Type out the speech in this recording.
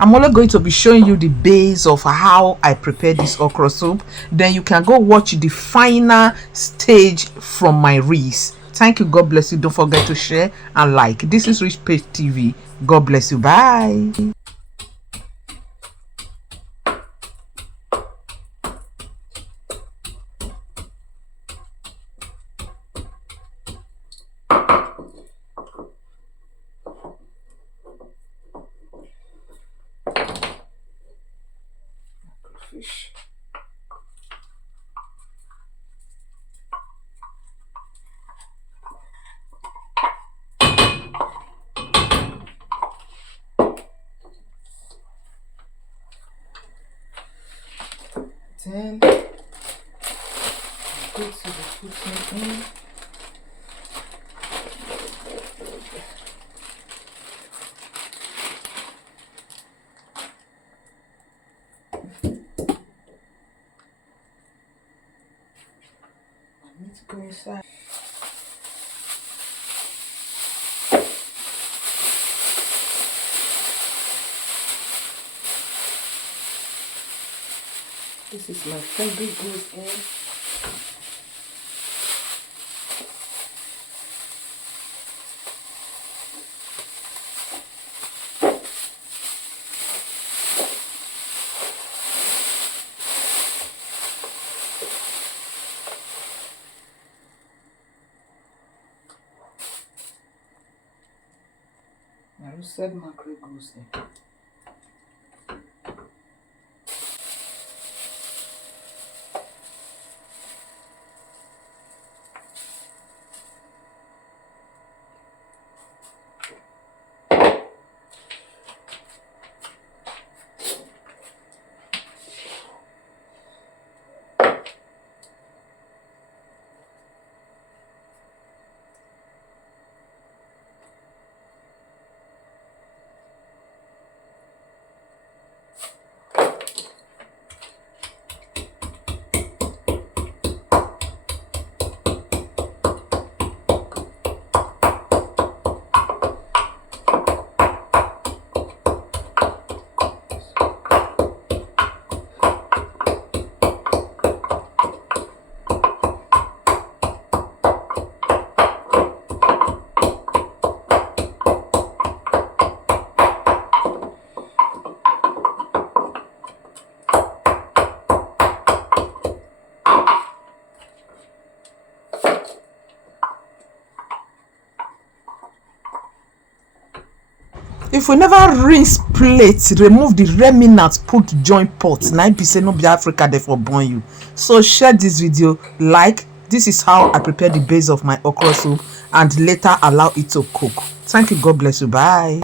I'm only going to be showing you the base of how I prepare this okra soup. Then you can go watch the final stage from my reels. Thank you. God bless you. Don't forget to share and like. This is Rich Page TV. God bless you. Bye. Fish. Then go to the putting in. I need to go inside. This is my favorite goose egg. I said mackerel goose egg. If we never rinse plate, remove the remnants, put join pot. 9% no be Africa therefore born you. So share this video, like. This is how I prepare the base of my okra soup and later allow it to cook. Thank you. God bless you. Bye.